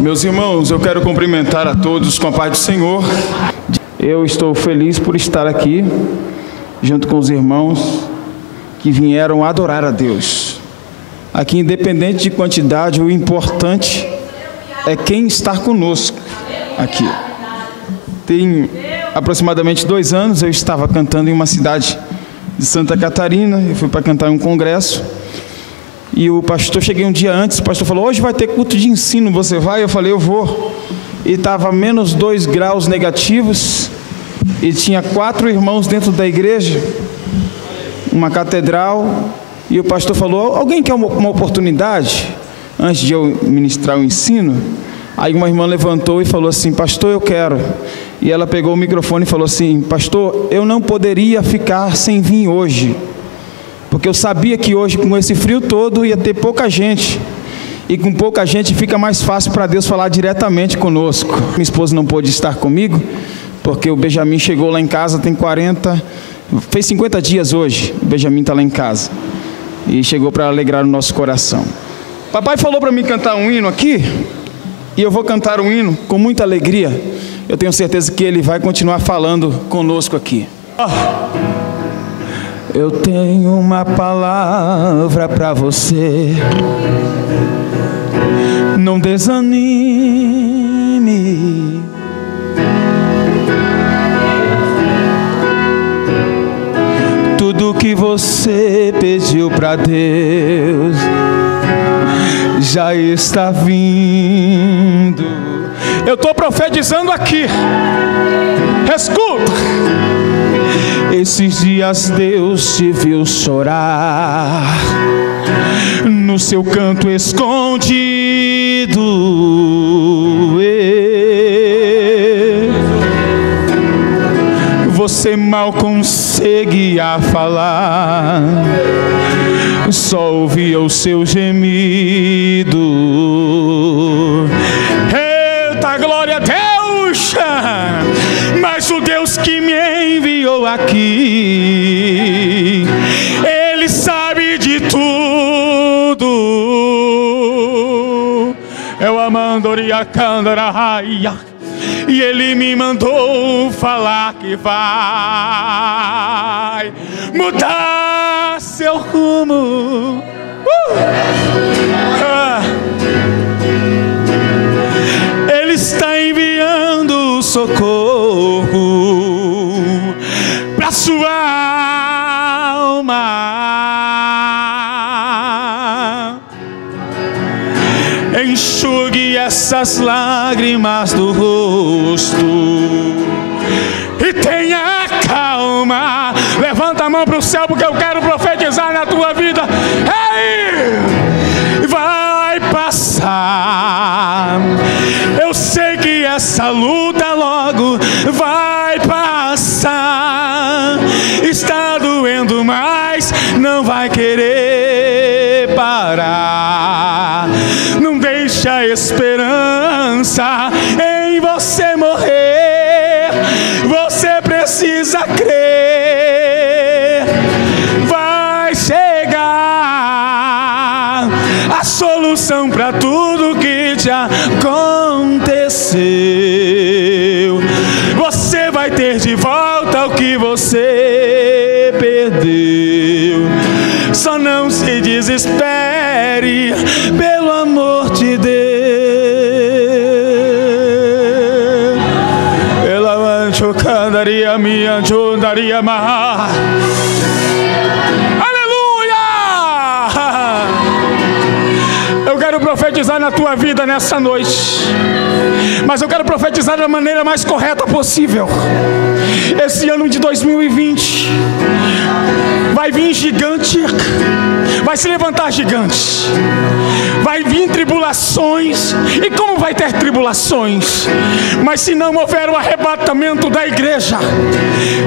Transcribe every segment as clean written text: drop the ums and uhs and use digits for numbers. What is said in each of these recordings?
Meus irmãos, eu quero cumprimentar a todos com a paz do Senhor. Eu estou feliz por estar aqui, junto com os irmãos que vieram adorar a Deus. Aqui, independente de quantidade, o importante é quem está conosco aqui. Tem aproximadamente 2 anos, eu estava cantando em uma cidade de Santa Catarina. Eu fui para cantar em um congresso. E o pastor, cheguei um dia antes, o pastor falou: hoje vai ter culto de ensino, você vai? Eu falei: eu vou. E estava menos 2 graus negativos. E tinha 4 irmãos dentro da igreja, uma catedral. E o pastor falou: alguém quer uma oportunidade? Antes de eu ministrar o ensino. Aí uma irmã levantou e falou assim: pastor, eu quero. E ela pegou o microfone e falou assim: pastor, eu não poderia ficar sem vir hoje, porque eu sabia que hoje, com esse frio todo, ia ter pouca gente. E com pouca gente fica mais fácil para Deus falar diretamente conosco. Minha esposa não pôde estar comigo, porque o Benjamin chegou lá em casa, fez 50 dias hoje. O Benjamin está lá em casa. E chegou para alegrar o nosso coração. Papai falou para mim cantar um hino aqui. E eu vou cantar um hino com muita alegria. Eu tenho certeza que ele vai continuar falando conosco aqui. Eu tenho uma palavra para você. Não desanime. Tudo que você pediu para Deus já está vindo. Eu estou profetizando aqui. Escuta. Esses dias Deus te viu chorar no seu canto escondido. Você mal conseguia falar, só ouvia o seu gemido. Eita, glória a Deus! Mas o Deus que me enviou aqui, Ele sabe de tudo. Eu amandoria candaraia, e Ele me mandou falar que vai mudar seu rumo. Ele está enviando socorro para sua alma. Enxugue essas lágrimas do rosto e tenha calma. Levanta a mão para o céu, porque eu quero profetizar na tua vida. Ei! Vai passar. Eu sei que essa luta logo vai passar. Está doendo, mas não vai querer parar. Não deixa a esperança em você morrer. Você precisa crer. Vai chegar a solução para tudo que te aconteceu. Você vai ter de volta o que você perdeu. Só não se desespere, pelo amor de Deus. Ela anchocandaria, me anchocandaria, mas profetizar na tua vida nessa noite, mas eu quero profetizar da maneira mais correta possível. Esse ano de 2020 vai vir gigante, vai se levantar gigante, vai vir tribulações. E como vai ter tribulações? Mas se não houver o arrebatamento da igreja,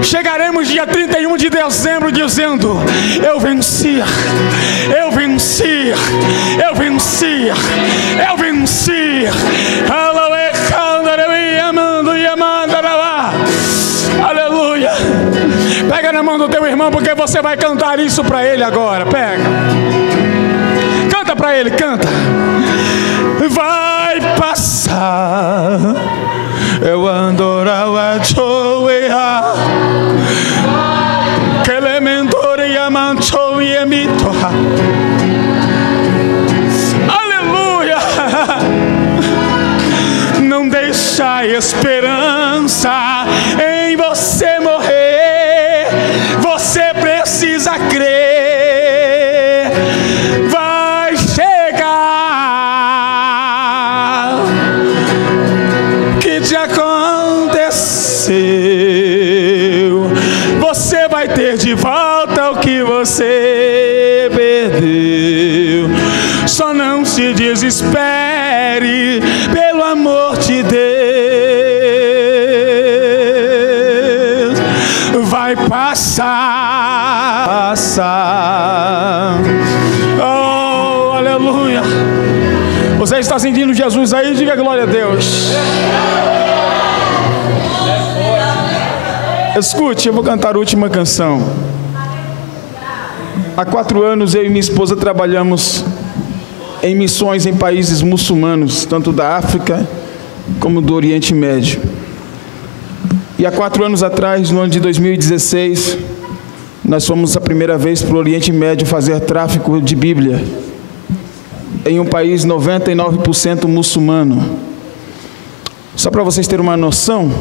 chegaremos dia 31 de dezembro dizendo: eu venci, eu venci, eu venci, eu venci. Aleluia. Pega na mão do teu irmão, porque você vai cantar isso para ele agora. Pega, canta para ele, canta. Vai esperança em você morrer. Você precisa crer, vai chegar. Que te aconteceu? Você vai ter de volta o que você perdeu. Só não se desespere, pelo amor de Deus. Vai passar. Oh, aleluia. Você está sentindo Jesus aí? Diga glória a Deus. Escute, eu vou cantar a última canção. Há 4 anos eu e minha esposa trabalhamos em missões em países muçulmanos, tanto da África como do Oriente Médio. E há 4 anos atrás, no ano de 2016, nós fomos a primeira vez para o Oriente Médio fazer tráfico de Bíblia, em um país 99% muçulmano. Só para vocês terem uma noção,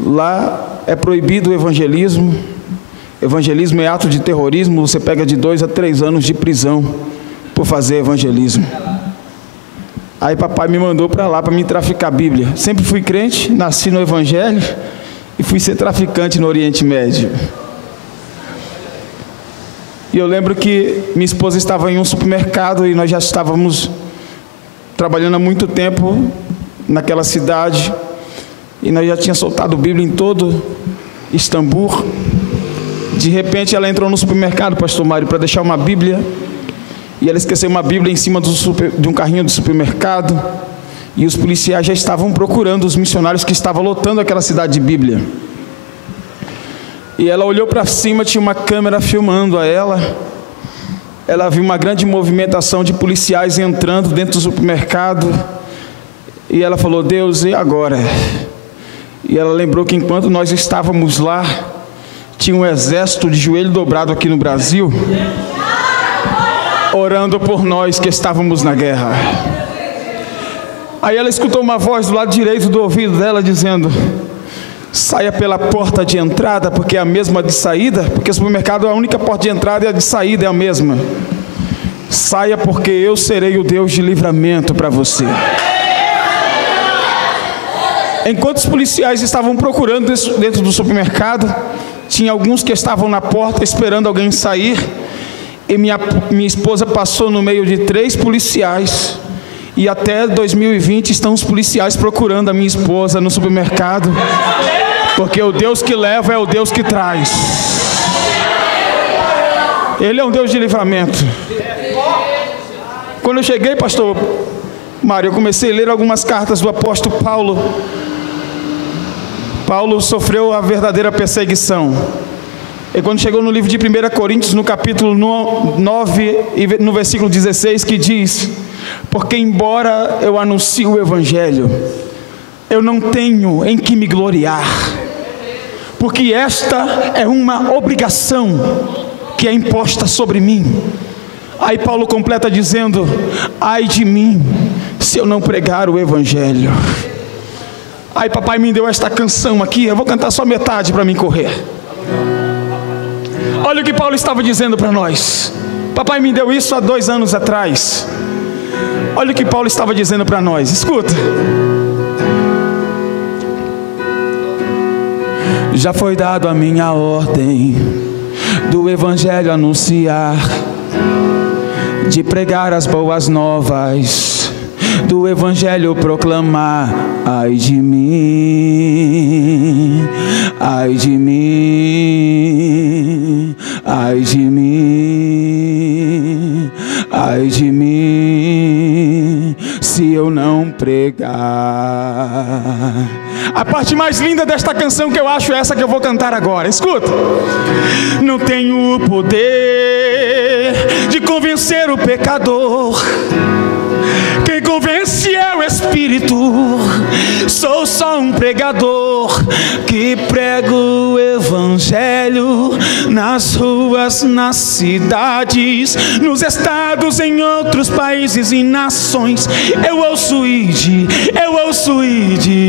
lá é proibido o evangelismo. Evangelismo é ato de terrorismo, você pega de 2 a 3 anos de prisão por fazer evangelismo. Aí papai me mandou para lá para me traficar a Bíblia. Sempre fui crente, nasci no Evangelho e fui ser traficante no Oriente Médio. E eu lembro que minha esposa estava em um supermercado e nós já estávamos trabalhando há muito tempo naquela cidade e nós já tínhamos soltado Bíblia em todo Istambul. De repente ela entrou no supermercado, pastor Mário, para deixar uma Bíblia. E ela esqueceu uma Bíblia em cima de um carrinho do supermercado. E os policiais já estavam procurando os missionários que estavam lotando aquela cidade de Bíblia. E ela olhou para cima, tinha uma câmera filmando a ela. Ela viu uma grande movimentação de policiais entrando dentro do supermercado. E ela falou: Deus, e agora? E ela lembrou que enquanto nós estávamos lá, tinha um exército de joelho dobrado aqui no Brasil, orando por nós que estávamos na guerra. Aí ela escutou uma voz do lado direito do ouvido dela dizendo: saia pela porta de entrada, porque é a mesma de saída, porque o supermercado é a única porta de entrada e a de saída é a mesma. Saia, porque eu serei o Deus de livramento para você. Enquanto os policiais estavam procurando dentro do supermercado, tinha alguns que estavam na porta esperando alguém sair. E minha esposa passou no meio de 3 policiais. E até 2020 estão os policiais procurando a minha esposa no supermercado. Porque o Deus que leva é o Deus que traz. Ele é um Deus de livramento. Quando eu cheguei, pastor Mário, eu comecei a ler algumas cartas do apóstolo Paulo. Paulo sofreu a verdadeira perseguição. E quando chegou no livro de 1 Coríntios, no capítulo 9, e no versículo 16, que diz: porque embora eu anuncie o Evangelho, eu não tenho em que me gloriar, porque esta é uma obrigação que é imposta sobre mim. Aí Paulo completa dizendo: ai de mim, se eu não pregar o Evangelho. Aí papai me deu esta canção aqui, eu vou cantar só metade para mim correr. Olha o que Paulo estava dizendo para nós. Papai me deu isso há 2 anos atrás. Olha o que Paulo estava dizendo para nós, escuta. Já foi dado a minha ordem do Evangelho anunciar, de pregar as boas novas, do Evangelho proclamar. Ai de mim, ai de mim, ai de mim, ai de mim, se eu não pregar. A parte mais linda desta canção que eu acho é essa que eu vou cantar agora. Escuta. Não tenho o poder de convencer o pecador, quem convence é o Espírito. Sou só um pregador que prego o Evangelho. evangelho nas ruas, nas cidades, nos estados, em outros países e nações. Eu ouço ide, eu ouço ide.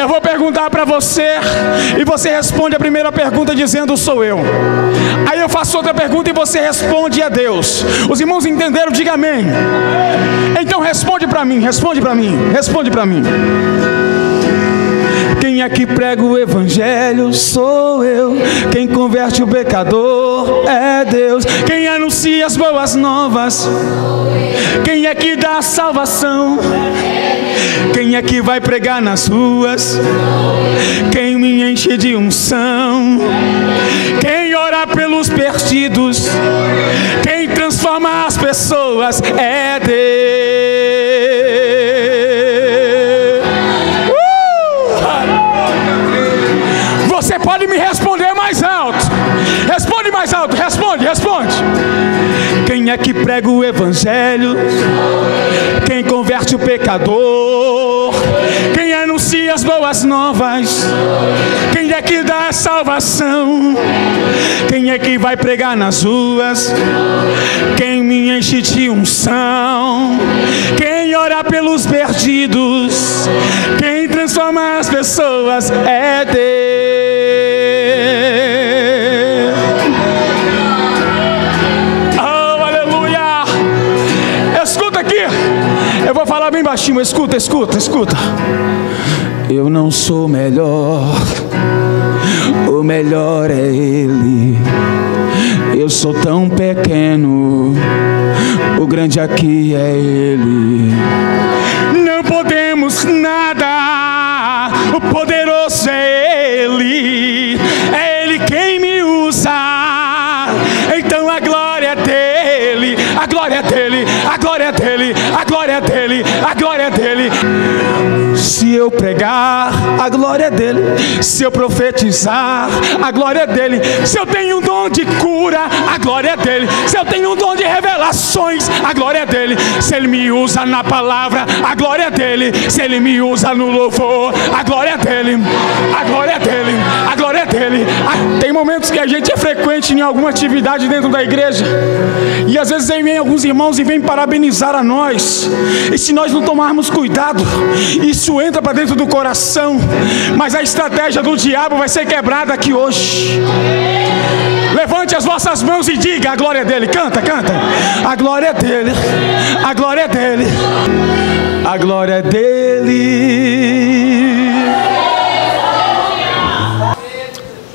Eu vou perguntar para você e você responde a primeira pergunta dizendo: sou eu. Aí eu faço outra pergunta e você responde: a Deus. Os irmãos entenderam? Diga amém. Então responde para mim, responde para mim, responde para mim. Quem é que prega o evangelho? Sou eu. Quem converte o pecador é Deus. Quem anuncia as boas novas? Quem é que dá a salvação? Quem é que vai pregar nas ruas? Quem me enche de unção? Quem ora pelos perdidos? Quem transforma as pessoas é Deus. Você pode me responder mais alto. Responde mais alto, responde, responde. Quem é que prega o evangelho? Quem converte o pecador? Quem anuncia as boas novas? Quem é que dá a salvação? Quem é que vai pregar nas ruas? Quem me enche de unção? Quem ora pelos perdidos? Quem transforma as pessoas é Deus. Eu vou falar bem baixinho, escuta, escuta, escuta. Eu não sou melhor, o melhor é Ele. Eu sou tão pequeno, o grande aqui é Ele. Não podemos nada, o poderoso é Ele. É Ele quem me usa, então a glória é dele, a glória é dele, a glória é dele, a glória é dele, a glória é dele. Se eu pregar, a glória é dele. Se eu profetizar, a glória é dele. Se eu tenho um dom de cura, a glória é dele. Se eu tenho um dom de revelações, a glória é dele. Se ele me usa na palavra, a glória é dele. Se ele me usa no louvor, a glória é dele, a glória é dele, a glória é dele. Tem momentos que a gente é frequente em alguma atividade dentro da igreja, e às vezes vem alguns irmãos e vêm parabenizar a nós, e se nós não tomarmos cuidado, isso entra para dentro do coração, mas a estratégia do diabo vai ser quebrada aqui hoje. Levante as vossas mãos e diga: a glória é dele. Canta, canta. A glória é dele, a glória é dele, a glória é dele.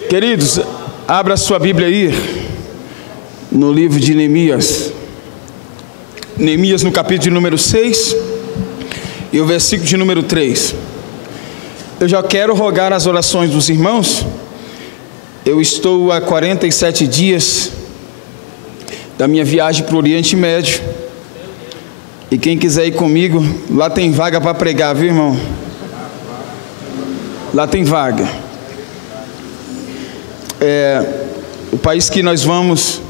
Queridos, abra sua Bíblia aí no livro de Neemias. Neemias, no capítulo de número 6 e o versículo de número 3. Eu já quero rogar as orações dos irmãos. Eu estou há 47 dias da minha viagem para o Oriente Médio, e quem quiser ir comigo, lá tem vaga para pregar, viu, irmão? Lá tem vaga. O país que nós vamos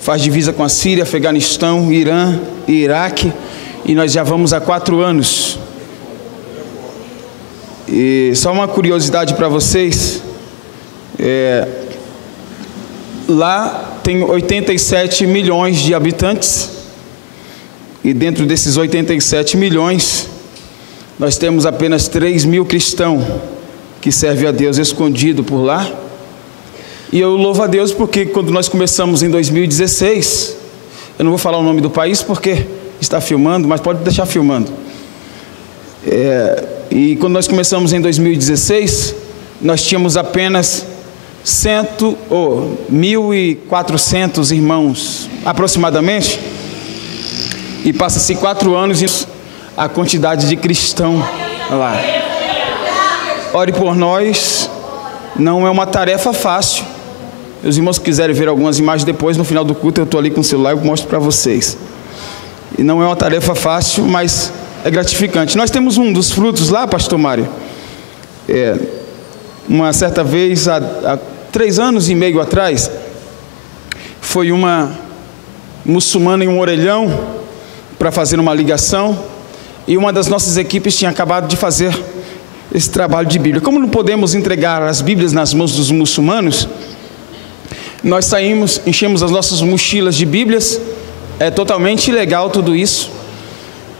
faz divisa com a Síria, Afeganistão, Irã e Iraque, e nós já vamos há 4 anos. E só uma curiosidade para vocês, lá tem 87 milhões de habitantes, e dentro desses 87 milhões, nós temos apenas 3 mil cristãos que servem a Deus escondido por lá. E eu louvo a Deus porque quando nós começamos em 2016, eu não vou falar o nome do país porque está filmando, mas pode deixar filmando. E quando nós começamos em 2016, nós tínhamos apenas 1.400 irmãos, aproximadamente. E passa-se 4 anos e a quantidade de cristãos lá. Ore por nós, não é uma tarefa fácil. Os irmãos que quiserem ver algumas imagens depois, no final do culto, eu estou ali com o celular e mostro para vocês. E não é uma tarefa fácil, mas é gratificante. Nós temos um dos frutos lá, pastor Mário. Uma certa vez, há 3 anos e meio atrás, foi uma muçulmana em um orelhão para fazer uma ligação, e uma das nossas equipes tinha acabado de fazer esse trabalho de Bíblia. Como não podemos entregar as Bíblias nas mãos dos muçulmanos, nós saímos, enchemos as nossas mochilas de Bíblias. É totalmente ilegal tudo isso.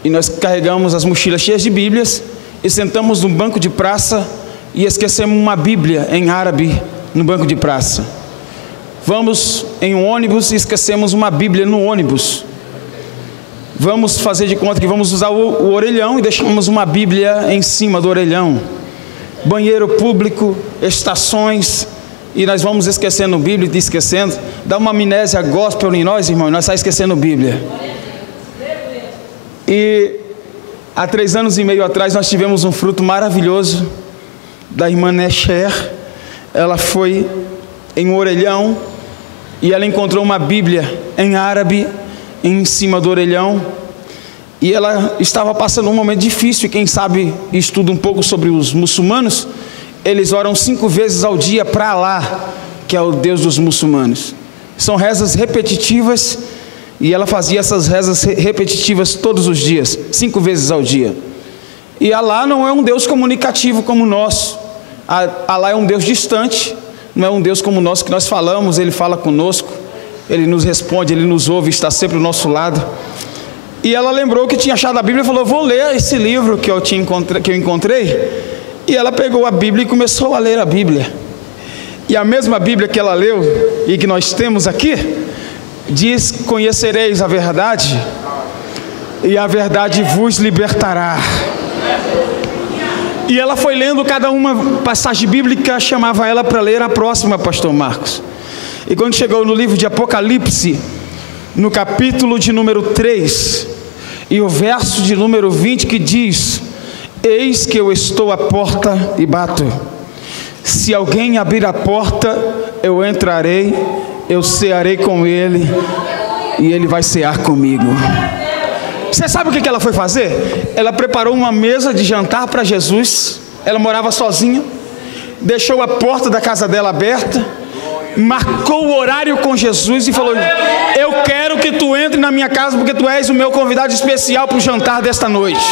E nós carregamos as mochilas cheias de Bíblias e sentamos num banco de praça e esquecemos uma Bíblia em árabe no banco de praça. Vamos em um ônibus e esquecemos uma Bíblia no ônibus. Vamos fazer de conta que vamos usar o orelhão e deixamos uma Bíblia em cima do orelhão. Banheiro público, estações, e nós vamos esquecendo Bíblia e esquecendo. Dá uma amnésia gospel em nós, irmão, nós estamos esquecendo Bíblia. E há 3 anos e meio atrás nós tivemos um fruto maravilhoso da irmã Necher. Ela foi em um orelhão e ela encontrou uma Bíblia em árabe em cima do orelhão, e ela estava passando um momento difícil. E quem sabe estuda um pouco sobre os muçulmanos, eles oram 5 vezes ao dia para Alá, que é o Deus dos muçulmanos. São rezas repetitivas, e ela fazia essas rezas repetitivas todos os dias, 5 vezes ao dia. E Alá não é um Deus comunicativo como o nosso. Alá é um Deus distante, não é um Deus como o nosso, que nós falamos, Ele fala conosco, Ele nos responde, Ele nos ouve, está sempre ao nosso lado. E ela lembrou que tinha achado a Bíblia e falou: vou ler esse livro que eu encontrei. E ela pegou a Bíblia e começou a ler a Bíblia. E a mesma Bíblia que ela leu e que nós temos aqui, diz: conhecereis a verdade, e a verdade vos libertará. E ela foi lendo cada uma passagem bíblica, chamava ela para ler a próxima, pastor Marcos. E quando chegou no livro de Apocalipse, no capítulo de número 3, e o verso de número 20, que diz: eis que eu estou à porta e bato. Se alguém abrir a porta, eu entrarei, eu cearei com ele, e ele vai cear comigo. Você sabe o que ela foi fazer? Ela preparou uma mesa de jantar para Jesus. Ela morava sozinha, deixou a porta da casa dela aberta, marcou o horário com Jesus e falou: eu quero que tu entre na minha casa, porque tu és o meu convidado especial para o jantar desta noite.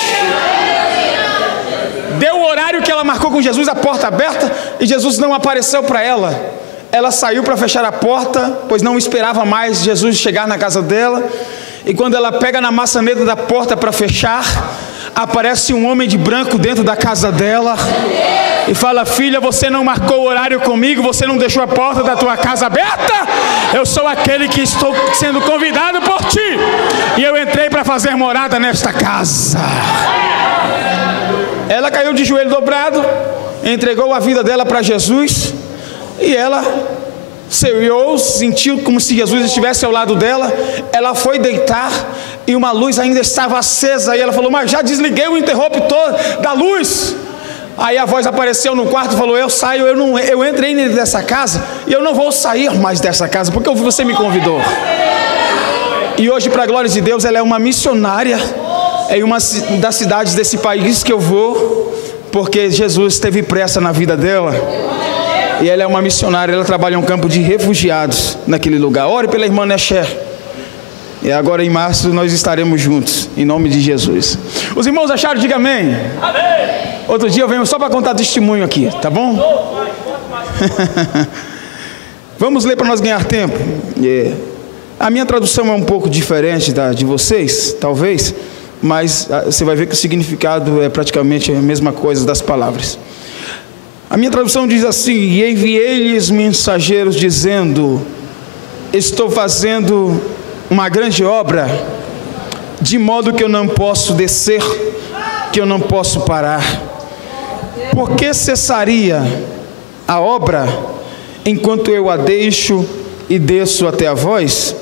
Deu o horário que ela marcou com Jesus, a porta aberta, e Jesus não apareceu para ela. Ela saiu para fechar a porta, pois não esperava mais Jesus chegar na casa dela. E quando ela pega na maçaneta da porta para fechar, aparece um homem de branco dentro da casa dela e fala: filha, você não marcou o horário comigo, você não deixou a porta da tua casa aberta. Eu sou aquele que estou sendo convidado por ti, e eu entrei para fazer morada nesta casa. Ela caiu de joelho dobrado, entregou a vida dela para Jesus, e ela ceiou, sentiu como se Jesus estivesse ao lado dela. Ela foi deitar e uma luz ainda estava acesa, e ela falou: mas já desliguei o interruptor da luz. Aí a voz apareceu no quarto e falou: eu saio, eu entrei nessa casa e eu não vou sair mais dessa casa, porque você me convidou. E hoje, para a glória de Deus, ela é uma missionária em uma das cidades desse país que eu vou, porque Jesus teve pressa na vida dela. E ela é uma missionária, ela trabalha em um campo de refugiados naquele lugar. Ore pela irmã Necher. E agora em março nós estaremos juntos, em nome de Jesus. Os irmãos acharam? Diga amém. Amém. Outro dia eu venho só para contar testemunho aqui, tá bom? Vamos ler para nós ganhar tempo. A minha tradução é um pouco diferente da de vocês, talvez, mas você vai ver que o significado é praticamente a mesma coisa das palavras. A minha tradução diz assim: e enviei-lhes mensageiros dizendo: estou fazendo uma grande obra, de modo que eu não posso descer, que eu não posso parar. Por que cessaria a obra enquanto eu a deixo e desço até a vós?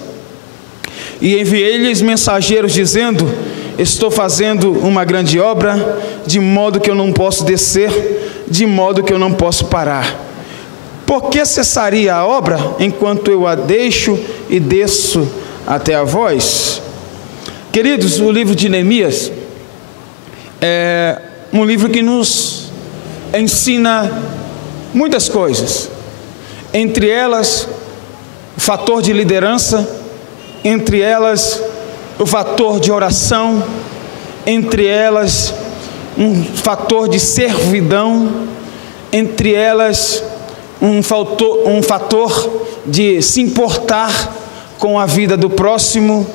E enviei-lhes mensageiros dizendo: estou fazendo uma grande obra, de modo que eu não posso descer, de modo que eu não posso parar. Por que cessaria a obra enquanto eu a deixo e desço até a vós? Queridos, o livro de Neemias é um livro que nos ensina muitas coisas, entre elas o fator de liderança, entre elas o fator de oração, entre elas um fator de servidão, entre elas um fator de se importar com a vida do próximo,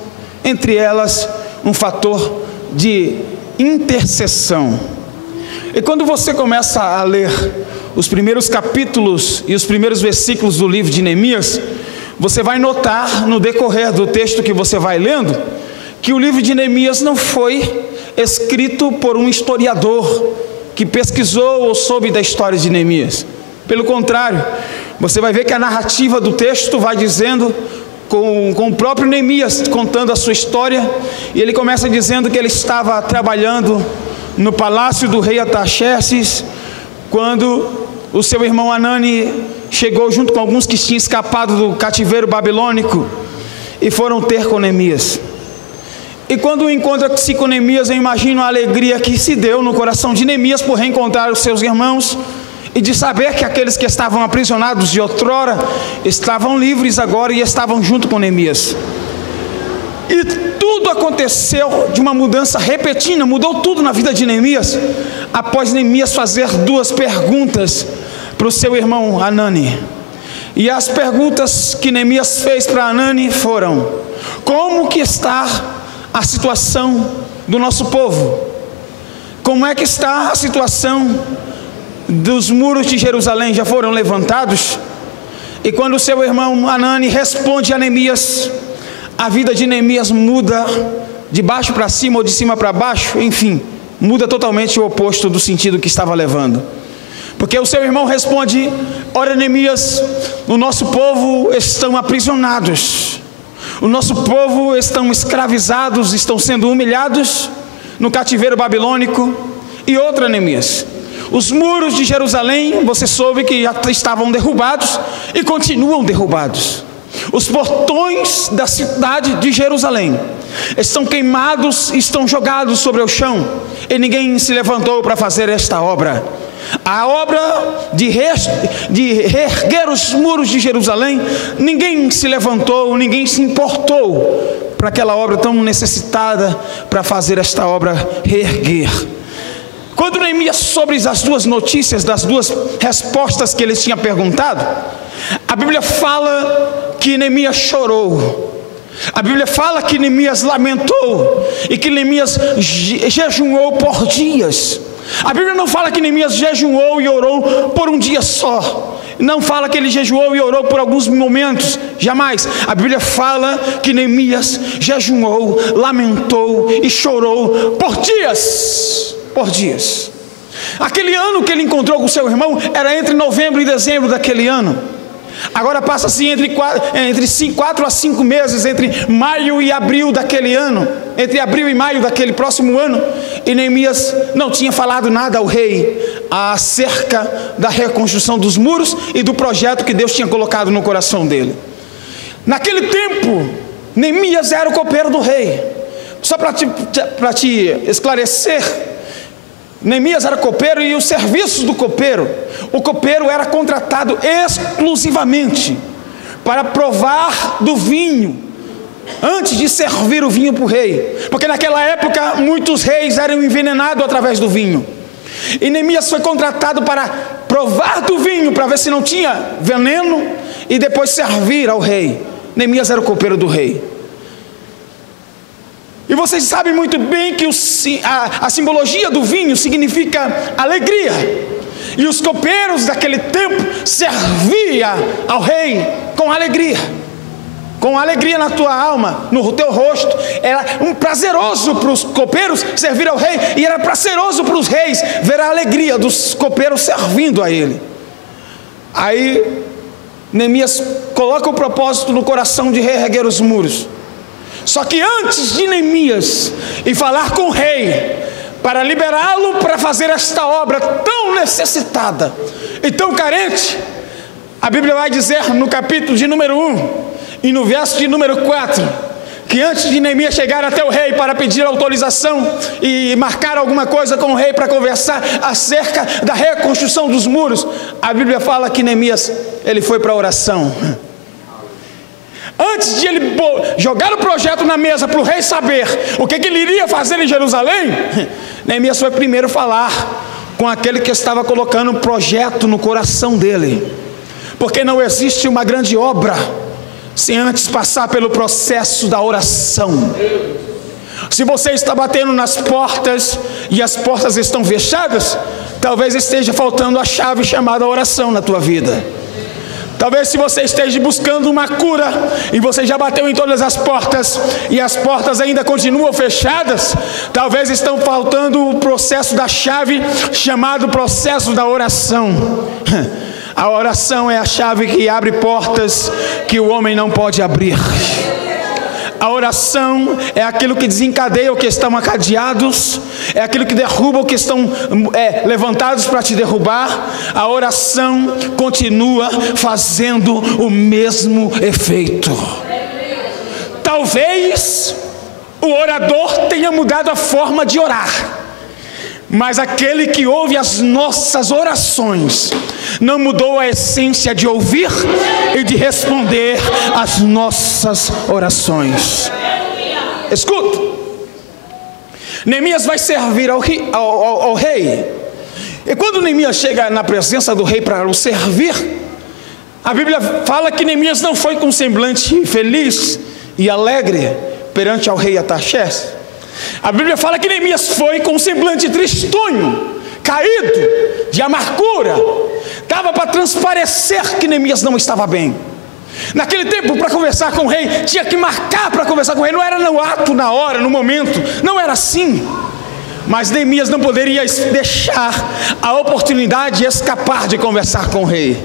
entre elas um fator de intercessão. E quando você começa a ler os primeiros capítulos e os primeiros versículos do livro de Neemias, você vai notar no decorrer do texto que você vai lendo, que o livro de Neemias não foi escrito por um historiador que pesquisou ou soube da história de Neemias. Pelo contrário, você vai ver que a narrativa do texto vai dizendo, com o próprio Neemias contando a sua história, e ele começa dizendo que ele estava trabalhando no palácio do rei Artaxerxes, quando o seu irmão Hanani chegou junto com alguns que tinham escapado do cativeiro babilônico e foram ter com Neemias. E quando encontra-se com Neemias, eu imagino a alegria que se deu no coração de Neemias por reencontrar os seus irmãos e de saber que aqueles que estavam aprisionados de outrora estavam livres agora e estavam junto com Neemias. E tudo aconteceu de uma mudança repentina, mudou tudo na vida de Neemias, após Neemias fazer duas perguntas para o seu irmão Hanani. E as perguntas que Neemias fez para Hanani foram: como que está a situação do nosso povo? Como é que está a situação dos muros de Jerusalém? Já foram levantados? E quando o seu irmão Hanani responde a Neemias, a vida de Neemias muda de baixo para cima ou de cima para baixo, enfim, muda totalmente o oposto do sentido que estava levando. Porque o seu irmão responde: ora, Neemias, o nosso povo estão aprisionados, o nosso povo estão escravizados, estão sendo humilhados no cativeiro babilônico. E outra, Neemias, os muros de Jerusalém, você soube que já estavam derrubados e continuam derrubados. Os portões da cidade de Jerusalém estão queimados, estão jogados sobre o chão, e ninguém se levantou para fazer esta obra. A obra de reerguer os muros de Jerusalém, ninguém se levantou, ninguém se importou para aquela obra tão necessitada para fazer esta obra reerguer. Quando Neemias soube as duas notícias, das duas respostas que ele tinha perguntado, a Bíblia fala que Neemias chorou. A Bíblia fala que Neemias lamentou e que Neemias jejuou por dias. A Bíblia não fala que Neemias jejuou e orou por um dia só. Não fala que ele jejuou e orou por alguns momentos, jamais. A Bíblia fala que Neemias jejuou, lamentou e chorou por dias. Por dias. Aquele ano que ele encontrou com seu irmão era entre novembro e dezembro daquele ano. Agora passa-se entre 4 a 5 meses, entre maio e abril daquele ano, entre abril e maio daquele próximo ano, e Neemias não tinha falado nada ao rei acerca da reconstrução dos muros e do projeto que Deus tinha colocado no coração dele. Naquele tempo, Neemias era o copeiro do rei. Só para te esclarecer, Neemias era copeiro, e os serviços do copeiro, o copeiro era contratado exclusivamente para provar do vinho, antes de servir o vinho para o rei, porque naquela época muitos reis eram envenenados através do vinho, e Neemias foi contratado para provar do vinho, para ver se não tinha veneno, e depois servir ao rei. Neemias era o copeiro do rei. E vocês sabem muito bem que a simbologia do vinho significa alegria. E os copeiros daquele tempo serviam ao rei com alegria. Com alegria na tua alma, no teu rosto. Era prazeroso para os copeiros servir ao rei, e era prazeroso para os reis ver a alegria dos copeiros servindo a ele. Aí Neemias coloca o propósito no coração de reerguer os muros. Só que antes de Neemias ir falar com o rei para liberá-lo para fazer esta obra tão necessitada e tão carente, a Bíblia vai dizer no capítulo de número 1 e no verso de número 4, que antes de Neemias chegar até o rei para pedir autorização e marcar alguma coisa com o rei para conversar acerca da reconstrução dos muros, a Bíblia fala que Neemias, ele foi para a oração. Antes de ele jogar o projeto na mesa para o rei saber o que ele iria fazer em Jerusalém, Neemias foi primeiro falar com aquele que estava colocando o projeto no coração dele. Porque não existe uma grande obra sem antes passar pelo processo da oração. Se você está batendo nas portas e as portas estão fechadas, talvez esteja faltando a chave chamada oração na tua vida. Talvez se você esteja buscando uma cura e você já bateu em todas as portas e as portas ainda continuam fechadas, talvez estão faltando o processo da chave chamado processo da oração. A oração é a chave que abre portas que o homem não pode abrir. A oração é aquilo que desencadeia o que estão acadeados, é aquilo que derruba o que estão levantados para te derrubar. A oração continua fazendo o mesmo efeito. Talvez o orador tenha mudado a forma de orar, mas aquele que ouve as nossas orações não mudou a essência de ouvir e de responder às nossas orações. Escuta, Neemias vai servir ao rei. E quando Neemias chega na presença do rei para o servir, a Bíblia fala que Neemias não foi com semblante feliz e alegre perante ao rei Artaxerxes. A Bíblia fala que Neemias foi com um semblante tristonho, caído, de amargura. Dava para transparecer que Neemias não estava bem. Naquele tempo, para conversar com o rei, tinha que marcar para conversar com o rei. Não era no ato, na hora, no momento. Não era assim. Mas Neemias não poderia deixar a oportunidade de escapar de conversar com o rei.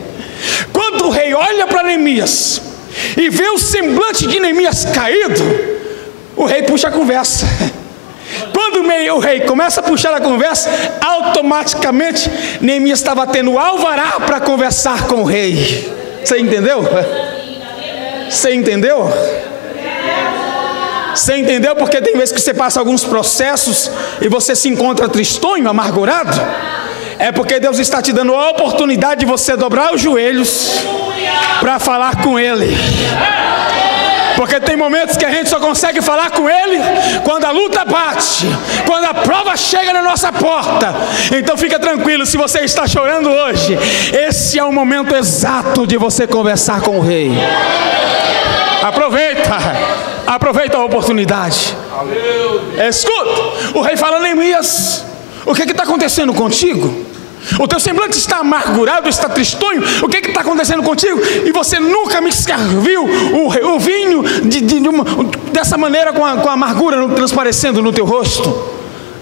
Quando o rei olha para Neemias e vê o semblante de Neemias caído, o rei puxa a conversa. Quando o rei começa a puxar a conversa, automaticamente Neemias estava tendo alvará para conversar com o rei. Você entendeu? Você entendeu? Você entendeu? Porque tem vezes que você passa alguns processos e você se encontra tristonho, amargurado. É porque Deus está te dando a oportunidade de você dobrar os joelhos para falar com Ele. Porque tem momentos que a gente só consegue falar com Ele quando a luta bate, quando a prova chega na nossa porta. Então fica tranquilo, se você está chorando hoje, esse é o momento exato de você conversar com o rei. Aproveita a oportunidade. Escuta, o rei fala: Neemias, o que está acontecendo contigo? O teu semblante está amargurado, está tristonho. O que está acontecendo contigo? E você nunca me serviu o vinho dessa maneira, com a amargura transparecendo no teu rosto.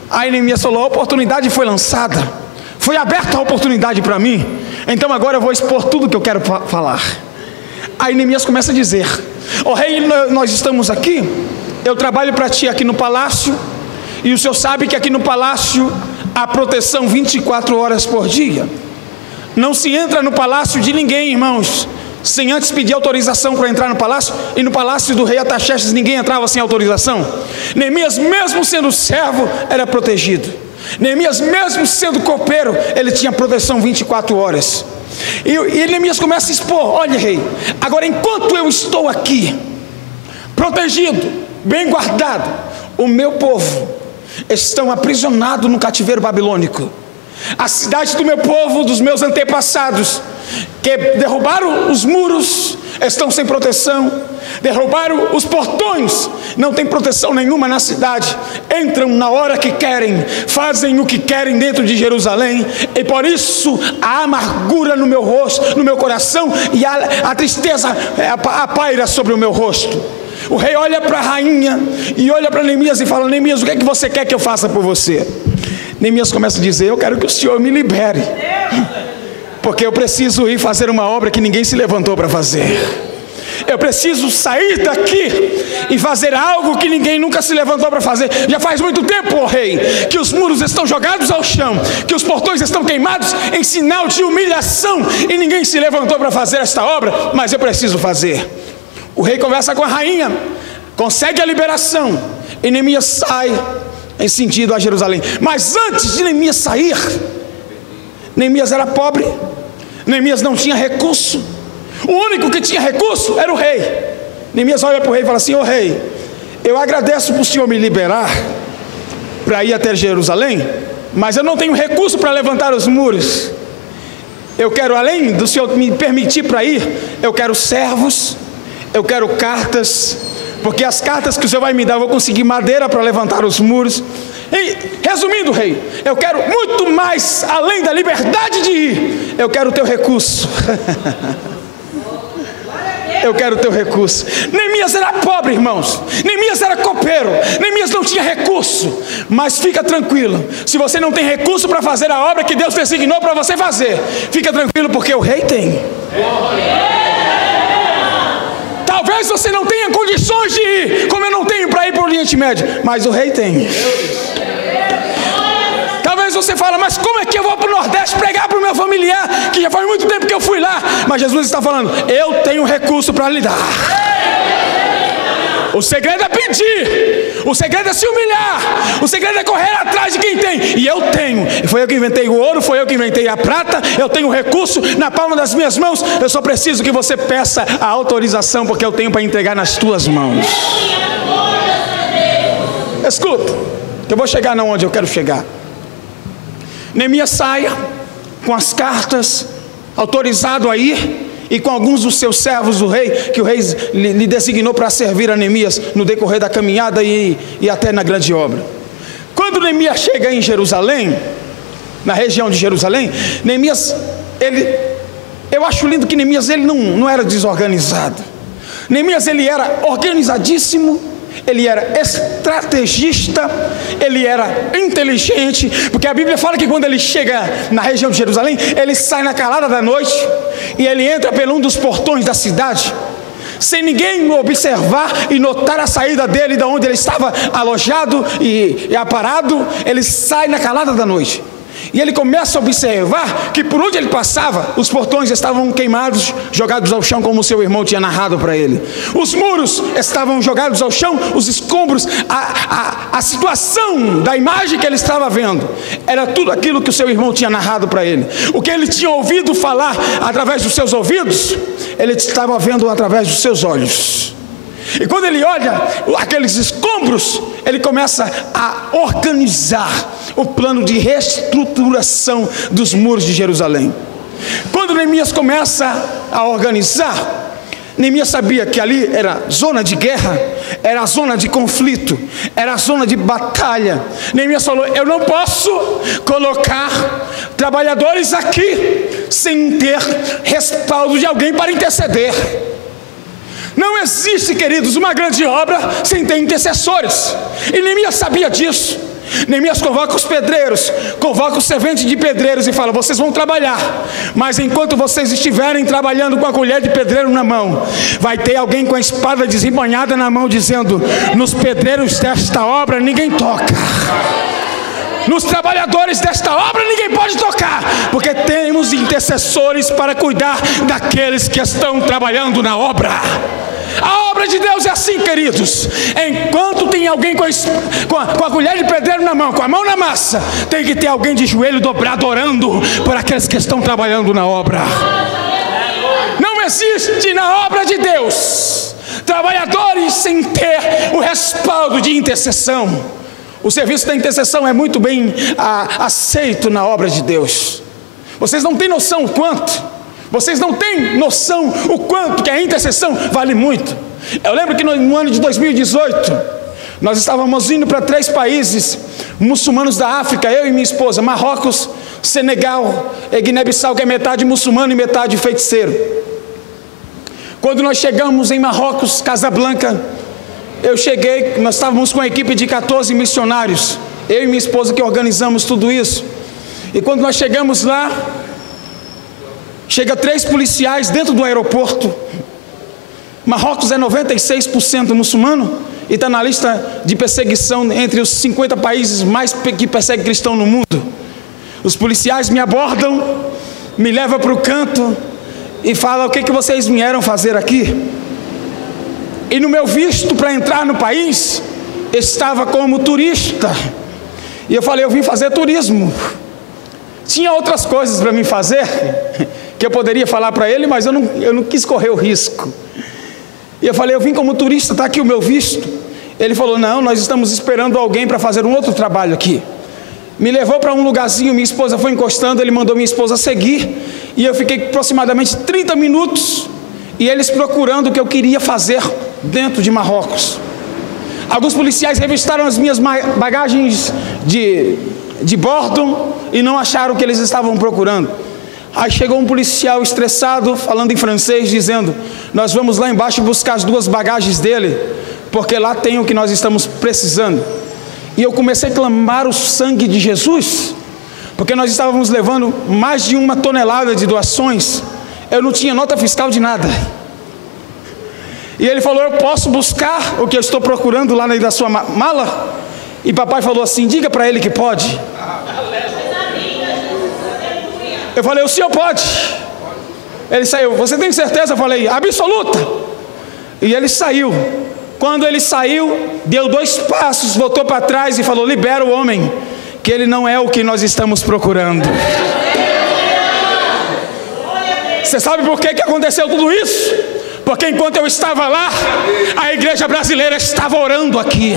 Aí Neemias falou: a oportunidade foi lançada, foi aberta a oportunidade para mim, então agora eu vou expor tudo que eu quero falar. Aí Neemias começa a dizer: ó rei, nós estamos aqui, eu trabalho para ti aqui no palácio, e o senhor sabe que aqui no palácio há proteção 24 horas por dia. Não se entra no palácio de ninguém, irmãos, sem antes pedir autorização para entrar no palácio. E no palácio do rei Artaxerxes ninguém entrava sem autorização. Neemias, mesmo sendo servo, era protegido. Neemias, mesmo sendo copeiro, ele tinha proteção 24 horas. E Neemias começa a expor: olha rei, agora enquanto eu estou aqui, protegido, bem guardado, o meu povo estão aprisionados no cativeiro babilônico. A cidade do meu povo, dos meus antepassados, que derrubaram os muros, estão sem proteção, derrubaram os portões, não tem proteção nenhuma na cidade, entram na hora que querem, fazem o que querem dentro de Jerusalém, e por isso a amargura no meu rosto, no meu coração, e a tristeza paira sobre o meu rosto. O rei olha para a rainha e olha para Neemias e fala: Neemias, o que é que você quer que eu faça por você? Neemias começa a dizer: eu quero que o senhor me libere, porque eu preciso ir fazer uma obra que ninguém se levantou para fazer. Eu preciso sair daqui e fazer algo que ninguém nunca se levantou para fazer. Já faz muito tempo, ó rei, que os muros estão jogados ao chão, que os portões estão queimados em sinal de humilhação, e ninguém se levantou para fazer esta obra, mas eu preciso fazer. O rei conversa com a rainha, consegue a liberação, e Neemias sai em sentido a Jerusalém. Mas antes de Neemias sair, Neemias era pobre, Neemias não tinha recurso. O único que tinha recurso era o rei. Neemias olha para o rei e fala assim: ô rei, eu agradeço por o senhor me liberar para ir até Jerusalém, mas eu não tenho recurso para levantar os muros. Eu quero, além do senhor me permitir para ir, eu quero servos, eu quero cartas, porque as cartas que o senhor vai me dar, eu vou conseguir madeira para levantar os muros. E, resumindo, rei, eu quero muito mais, além da liberdade de ir, eu quero o teu recurso. Eu quero o teu recurso. Neemias era pobre, irmãos. Neemias era copeiro. Neemias não tinha recurso. Mas fica tranquilo, se você não tem recurso para fazer a obra que Deus designou para você fazer, fica tranquilo, porque o rei tem. Talvez você não tenha condições de ir, como eu não tenho para ir para o Oriente Médio, mas o rei tem. Talvez você fale: mas como é que eu vou para o Nordeste pregar para o meu familiar, que já faz muito tempo que eu fui lá? Mas Jesus está falando: eu tenho recurso para lhe dar. O segredo é pedir, o segredo é se humilhar, o segredo é correr atrás de quem tem. E eu tenho. Foi eu que inventei o ouro, foi eu que inventei a prata. Eu tenho recurso na palma das minhas mãos. Eu só preciso que você peça a autorização, porque eu tenho para entregar nas tuas mãos. Escuta, que eu vou chegar não onde eu quero chegar. Neemias sai com as cartas, autorizado a ir, e com alguns dos seus servos do rei, que o rei lhe designou para servir a Neemias no decorrer da caminhada e até na grande obra. Quando Neemias chega em Jerusalém, na região de Jerusalém, Neemias, eu acho lindo que Neemias ele não era desorganizado. Neemias ele era organizadíssimo, ele era estrategista, ele era inteligente, porque a Bíblia fala que quando ele chega na região de Jerusalém, ele sai na calada da noite e ele entra por um dos portões da cidade, sem ninguém observar e notar a saída dele, de onde ele estava alojado e aparado. Ele sai na calada da noite e ele começa a observar que por onde ele passava, os portões estavam queimados, jogados ao chão, como o seu irmão tinha narrado para ele. Os muros estavam jogados ao chão, os escombros, a situação da imagem que ele estava vendo era tudo aquilo que o seu irmão tinha narrado para ele. O que ele tinha ouvido falar através dos seus ouvidos, ele estava vendo através dos seus olhos. E quando ele olha aqueles escombros, ele começa a organizar o plano de reestruturação dos muros de Jerusalém. Quando Neemias começa a organizar, Neemias sabia que ali era zona de guerra, era zona de conflito, era zona de batalha. Neemias falou: eu não posso colocar trabalhadores aqui sem ter respaldo de alguém para interceder. Não existe, queridos, uma grande obra sem ter intercessores. E Neemias sabia disso. Neemias convoca os pedreiros, convoca os serventes de pedreiros e fala: vocês vão trabalhar, mas enquanto vocês estiverem trabalhando com a colher de pedreiro na mão, vai ter alguém com a espada desembanhada na mão dizendo: nos pedreiros desta obra ninguém toca, nos trabalhadores desta obra ninguém pode tocar, porque temos intercessores para cuidar daqueles que estão trabalhando na obra. A obra de Deus é assim, queridos. Enquanto tem alguém com a colher de pedreiro na mão, com a mão na massa, tem que ter alguém de joelho dobrado orando por aqueles que estão trabalhando na obra. Não existe na obra de Deus trabalhadores sem ter o respaldo de intercessão. O serviço da intercessão é muito bem aceito na obra de Deus. Vocês não têm noção o quanto. Vocês não têm noção o quanto que a intercessão vale muito. Eu lembro que no ano de 2018, nós estávamos indo para 3 países muçulmanos da África, eu e minha esposa: Marrocos, Senegal e Guiné-Bissau, que é metade muçulmano e metade feiticeiro. Quando nós chegamos em Marrocos, Casablanca, nós estávamos com uma equipe de 14 missionários, eu e minha esposa que organizamos tudo isso. E quando nós chegamos lá, chega 3 policiais dentro do aeroporto. Marrocos é 96% muçulmano e está na lista de perseguição entre os 50 países mais que perseguem cristão no mundo. Os policiais me abordam, me levam para o canto e falam: o que vocês vieram fazer aqui? E no meu visto para entrar no país, estava como turista. E eu falei: eu vim fazer turismo. Tinha outras coisas para mim fazer, que eu poderia falar para ele, mas eu não quis correr o risco. E eu falei: eu vim como turista, está aqui o meu visto. Ele falou: não, nós estamos esperando alguém para fazer um outro trabalho aqui. Me levou para um lugarzinho, minha esposa foi encostando, ele mandou minha esposa seguir, e eu fiquei aproximadamente 30 minutos, e eles procurando o que eu queria fazer dentro de Marrocos. Alguns policiais revistaram as minhas bagagens de bordo e não acharam o que eles estavam procurando. Aí chegou um policial estressado, falando em francês, dizendo: nós vamos lá embaixo buscar as 2 bagagens dele, porque lá tem o que nós estamos precisando. E eu comecei a clamar o sangue de Jesus, porque nós estávamos levando mais de 1 tonelada de doações. Eu não tinha nota fiscal de nada. E ele falou: eu posso buscar o que eu estou procurando lá da sua mala? E papai falou assim: diga para ele que pode. Eu falei: o senhor pode? Ele saiu: você tem certeza? Eu falei: absoluta. E ele saiu. Quando ele saiu, deu 2 passos, voltou para trás e falou: libera o homem, que ele não é o que nós estamos procurando. Você sabe por que aconteceu tudo isso? Porque enquanto eu estava lá, a igreja brasileira estava orando aqui.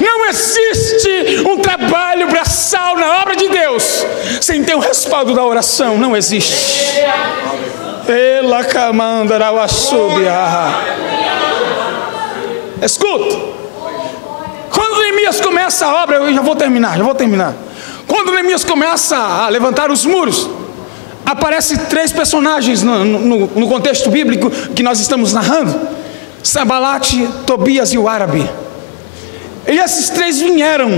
Não existe um trabalho braçal na obra de Deus sem ter o respaldo da oração. Não existe. Ela camanda a subia. Escuta, quando Neemias começa a obra, eu já vou terminar. Quando Neemias começa a levantar os muros, aparecem 3 personagens no contexto bíblico que nós estamos narrando: Sanbalate, Tobias e o árabe. E esses 3 vieram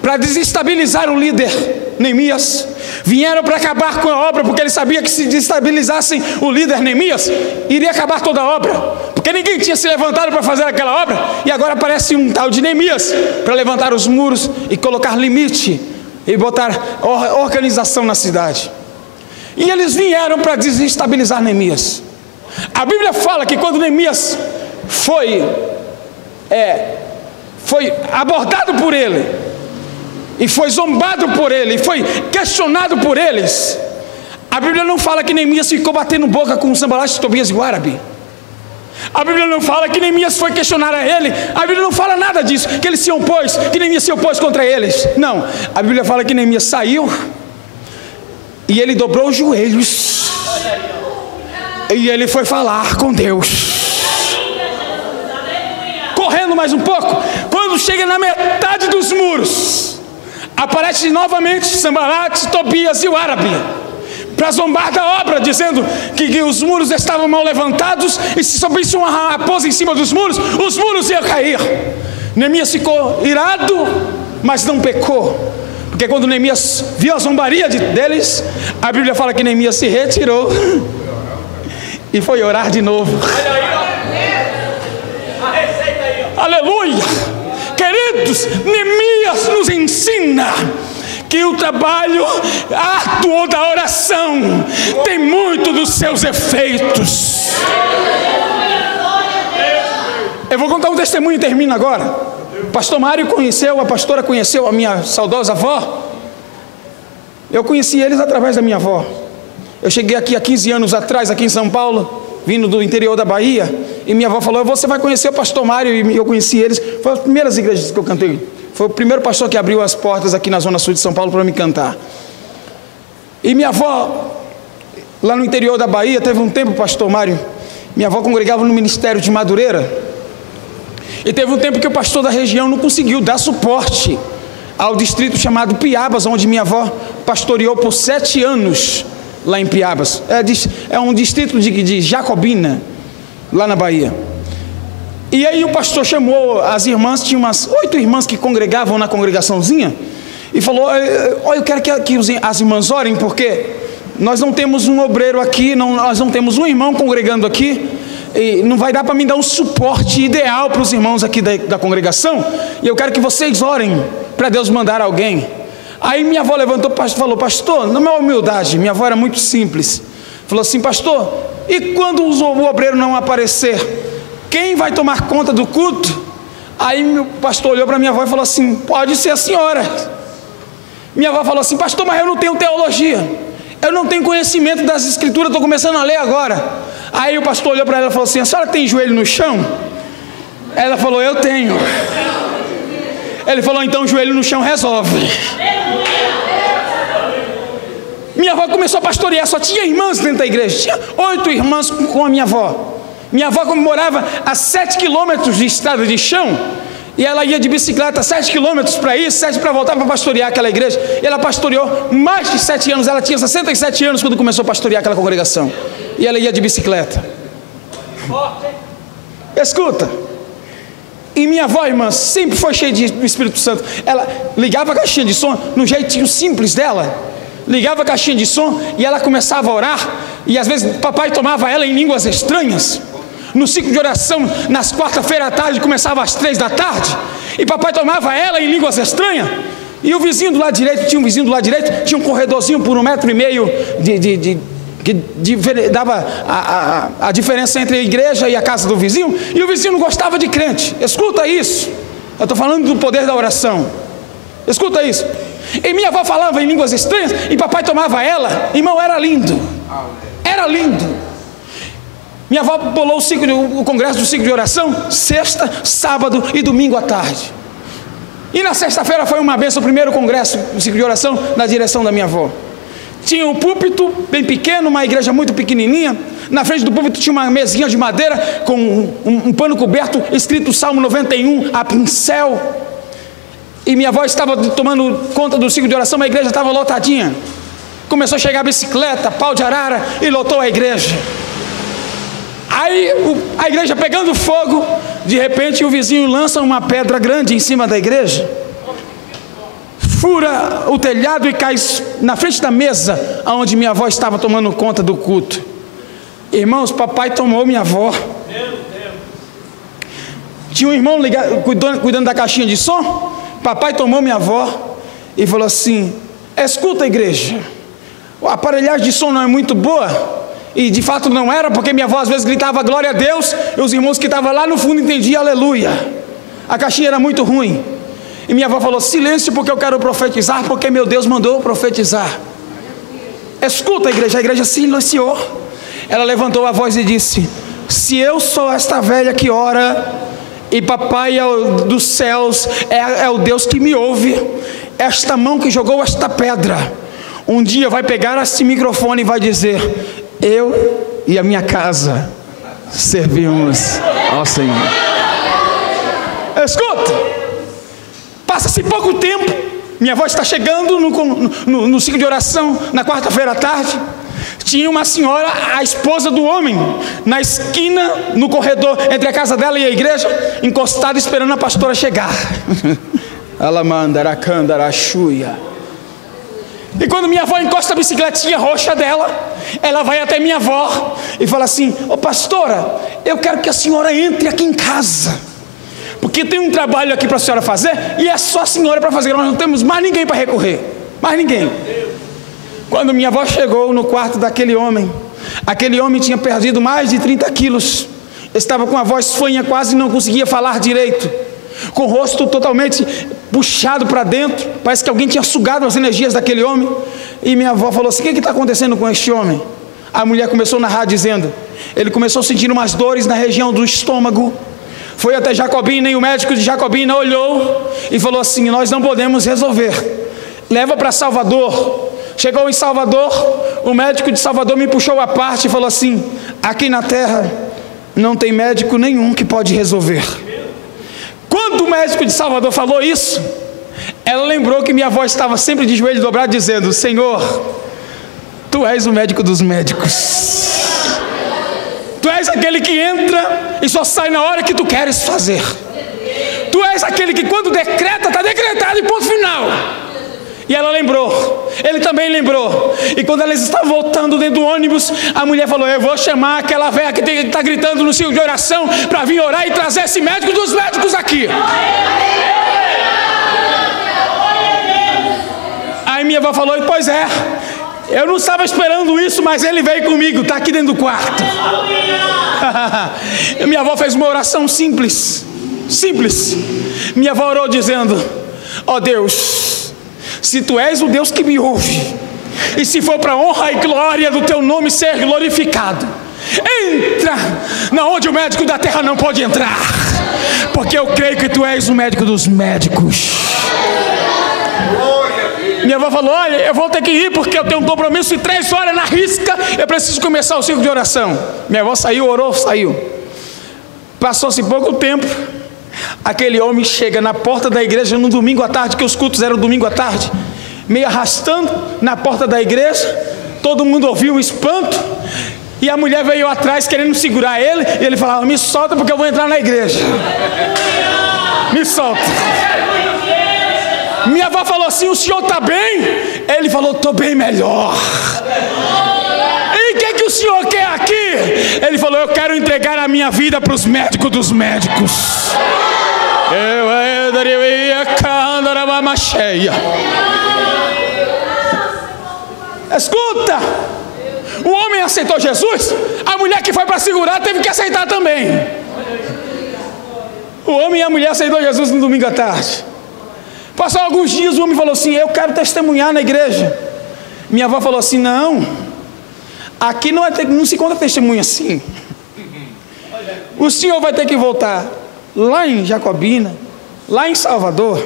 para desestabilizar o líder Neemias, vieram para acabar com a obra, porque ele sabia que se desestabilizassem o líder Neemias, iria acabar toda a obra, porque ninguém tinha se levantado para fazer aquela obra, e agora aparece um tal de Neemias para levantar os muros e colocar limite e botar organização na cidade. E eles vieram para desestabilizar Neemias. A Bíblia fala que quando Neemias foi abordado por ele, e foi zombado por ele, e foi questionado por eles, a Bíblia não fala que Neemias ficou batendo boca com Sanbalate, Tobias e o árabe. A Bíblia não fala que Neemias foi questionar a ele. A Bíblia não fala nada disso, que ele se opôs, que Neemias se opôs contra eles. Não, a Bíblia fala que Neemias saiu e ele dobrou os joelhos e ele foi falar com Deus. Correndo mais um pouco, quando chega na metade dos muros, aparece novamente Sanbalate, Tobias e o árabe para zombar da obra, dizendo que os muros estavam mal levantados, e se subisse uma raposa em cima dos muros, os muros iam cair. Neemias ficou irado, mas não pecou, porque quando Neemias viu a zombaria deles, a Bíblia fala que Neemias se retirou e foi orar de novo. Aleluia! Queridos, Neemias nos ensina que o trabalho árduo da oração tem muito dos seus efeitos. Eu vou contar um testemunho e termino agora. O pastor Mário conheceu, a pastora conheceu a minha saudosa avó. Eu conheci eles através da minha avó. Eu cheguei aqui há 15 anos atrás, aqui em São Paulo, vindo do interior da Bahia, e minha avó falou: você vai conhecer o pastor Mário. E eu conheci eles. Foi as primeiras igrejas que eu cantei. Foi o primeiro pastor que abriu as portas aqui na zona sul de São Paulo para me cantar. E minha avó, lá no interior da Bahia, teve um tempo, pastor Mário, minha avó congregava no ministério de Madureira, e teve um tempo que o pastor da região não conseguiu dar suporte ao distrito chamado Piabas, onde minha avó pastoreou por 7 anos, lá em Piabas. É um distrito de Jacobina, lá na Bahia. E aí o pastor chamou as irmãs, tinha umas 8 irmãs que congregavam na congregaçãozinha, e falou: olha, eu quero que as irmãs orem, porque nós não temos um obreiro aqui, nós não temos um irmão congregando aqui, e não vai dar para mim dar um suporte ideal para os irmãos aqui da congregação, e eu quero que vocês orem para Deus mandar alguém. Aí minha avó levantou e falou: pastor, na minha humildade, minha avó era muito simples, falou assim: pastor, e quando o obreiro não aparecer, quem vai tomar conta do culto? Aí meu pastor olhou para minha avó e falou assim: pode ser a senhora. Minha avó falou assim: pastor, mas eu não tenho teologia, eu não tenho conhecimento das escrituras, estou começando a ler agora. Aí o pastor olhou para ela e falou assim: a senhora tem joelho no chão? Ela falou: eu tenho. Ele falou: então o joelho no chão resolve. Minha avó começou a pastorear, só tinha irmãs dentro da igreja, tinha 8 irmãs com a minha avó. Minha avó morava a 7 quilômetros de estrada de chão, e ela ia de bicicleta 7 quilômetros para ir, 7 para voltar para pastorear aquela igreja. E ela pastoreou mais de 7 anos, ela tinha 67 anos quando começou a pastorear aquela congregação. E ela ia de bicicleta. Escuta. E minha avó, irmã, sempre foi cheia do Espírito Santo. Ela ligava a caixinha de som no jeitinho simples dela. Ligava a caixinha de som e ela começava a orar. E às vezes papai tomava ela em línguas estranhas. No ciclo de oração, nas quarta-feira à tarde, começava às 3 da tarde. E papai tomava ela em línguas estranhas. E o vizinho do lado direito, tinha um corredorzinho por 1,5 metros que dava a diferença entre a igreja e a casa do vizinho. E o vizinho não gostava de crente. Escuta isso. Eu estou falando do poder da oração. Escuta isso. E minha avó falava em línguas estranhas e papai tomava ela. Irmão, era lindo. Era lindo. Minha avó bolou o congresso do ciclo de oração sexta, sábado e domingo à tarde. E na sexta-feira foi uma benção, o primeiro congresso do ciclo de oração na direção da minha avó. Tinha um púlpito bem pequeno, uma igreja muito pequenininha. Na frente do púlpito tinha uma mesinha de madeira com um pano coberto, escrito Salmo 91 a pincel. E minha avó estava tomando conta do ciclo de oração, a igreja estava lotadinha. Começou a chegar a bicicleta, pau de arara e lotou a igreja. Aí a igreja pegando fogo, de repente o vizinho lança uma pedra grande em cima da igreja, fura o telhado e cai na frente da mesa onde minha avó estava tomando conta do culto. Irmãos, papai tomou minha avó. Tinha um irmão cuidando da caixinha de som. Papai tomou minha avó e falou assim: escuta, igreja, a aparelhagem de som não é muito boa. E de fato não era, porque minha avó às vezes gritava glória a Deus, e os irmãos que estavam lá no fundo entendiam aleluia. A caixinha era muito ruim. E minha avó falou: silêncio, porque eu quero profetizar, porque meu Deus mandou profetizar. Escuta, a igreja silenciou. Ela levantou a voz e disse: se eu sou esta velha que ora, e papai dos céus é o Deus que me ouve, esta mão que jogou esta pedra, um dia vai pegar este microfone e vai dizer: eu e a minha casa servimos ao Senhor. Escuta, passa-se pouco tempo, minha avó está chegando no ciclo de oração na quarta-feira à tarde. Tinha uma senhora, a esposa do homem, na esquina, no corredor entre a casa dela e a igreja, encostada esperando a pastora chegar. Alamandaracandarachuia. E quando minha avó encosta a bicicletinha roxa dela, ela vai até minha avó e fala assim: ô pastora, eu quero que a senhora entre aqui em casa, porque tem um trabalho aqui para a senhora fazer, e é só a senhora para fazer, nós não temos mais ninguém para recorrer, mais ninguém. Quando minha avó chegou no quarto daquele homem, aquele homem tinha perdido mais de 30 quilos, estava com a voz fanha, quase não conseguia falar direito, com o rosto totalmente puxado para dentro, parece que alguém tinha sugado as energias daquele homem. E minha avó falou assim: o que está acontecendo com este homem? A mulher começou a narrar dizendo: ele começou a sentir umas dores na região do estômago, foi até Jacobina, e o médico de Jacobina olhou e falou assim: nós não podemos resolver, leva para Salvador. Chegou em Salvador, o médico de Salvador me puxou à parte e falou assim: aqui na terra não tem médico nenhum que pode resolver. Quando o médico de Salvador falou isso, ela lembrou que minha avó estava sempre de joelho dobrado dizendo: Senhor, Tu és o médico dos médicos, Tu és aquele que entra e só sai na hora que Tu queres fazer. Tu és aquele que quando decreta, está decretado e ponto final. E ela lembrou, ele também lembrou. E quando eles estavam voltando dentro do ônibus, a mulher falou: eu vou chamar aquela velha que está gritando no ciclo de oração para vir orar e trazer esse médico dos médicos aqui. Aí minha avó falou: pois é, eu não estava esperando isso, mas ele veio comigo, está aqui dentro do quarto. Minha avó fez uma oração simples. Minha avó orou dizendo: ó Deus, se Tu és o Deus que me ouve, e se for para a honra e glória do Teu nome ser glorificado, Entra na onde o médico da terra não pode entrar, porque eu creio que tu és o médico dos médicos. Minha avó falou: olha, eu vou ter que ir porque eu tenho um compromisso e 3 horas na risca eu preciso começar o ciclo de oração. Minha avó saiu, orou, saiu. Passou-se pouco tempo, aquele homem chega na porta da igreja no domingo à tarde, que os cultos eram domingo à tarde, meio arrastando na porta da igreja. Todo mundo ouviu o espanto, e a mulher veio atrás querendo segurar ele, e ele falava: me solta porque eu vou entrar na igreja, me solta. Minha avó falou assim: o senhor está bem? Ele falou: estou bem melhor. E o que o senhor quer aqui? Ele falou: eu quero entregar a minha vida para os médicos dos médicos. Escuta, o homem aceitou Jesus, a mulher que foi para segurar teve que aceitar também. O homem e a mulher aceitou Jesus no domingo à tarde. Passou alguns dias, o homem falou assim: eu quero testemunhar na igreja. Minha avó falou assim: não, aqui não se conta testemunho assim. O senhor vai ter que voltar lá em Jacobina, lá em Salvador,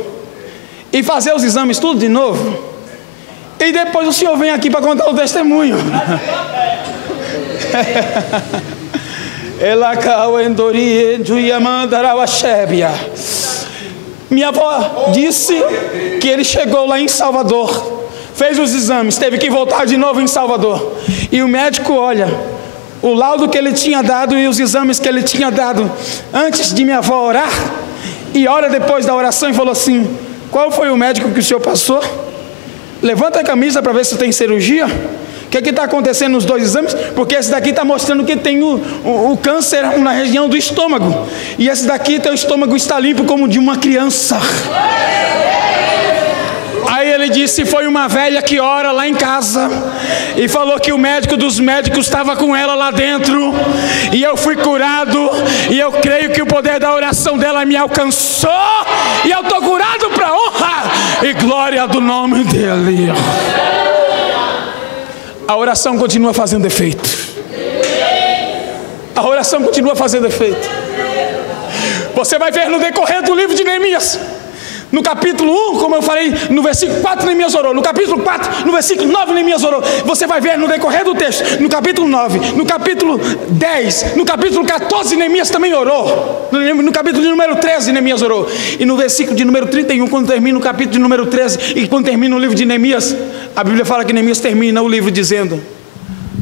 e fazer os exames tudo de novo, e depois o senhor vem aqui para contar o testemunho. Minha avó disse que ele chegou lá em Salvador, fez os exames, teve que voltar de novo em Salvador, e o médico olha o laudo que ele tinha dado e os exames que ele tinha dado antes de minha avó orar, e ora depois da oração, e falou assim: qual foi o médico que o senhor passou? Levanta a camisa para ver se tem cirurgia. O que está acontecendo nos 2 exames? Porque esse daqui está mostrando que tem o câncer na região do estômago, e esse daqui, teu estômago está limpo como de uma criança. Aí ele disse: foi uma velha que ora lá em casa, e falou que o médico dos médicos estava com ela lá dentro, e eu fui curado, e eu creio que o poder da oração dela me alcançou, e eu estou curado para honra e glória do nome dele. A oração continua fazendo efeito. A oração continua fazendo efeito. Você vai ver no decorrer do livro de Neemias, no capítulo 1, como eu falei, no versículo 4 Neemias orou, no capítulo 4, no versículo 9 Neemias orou. Você vai ver no decorrer do texto, no capítulo 9, no capítulo 10, no capítulo 14 Neemias também orou, no capítulo de número 13 Neemias orou, e no versículo de número 31, quando termina o capítulo de número 13, e quando termina o livro de Neemias, a Bíblia fala que Neemias termina o livro dizendo: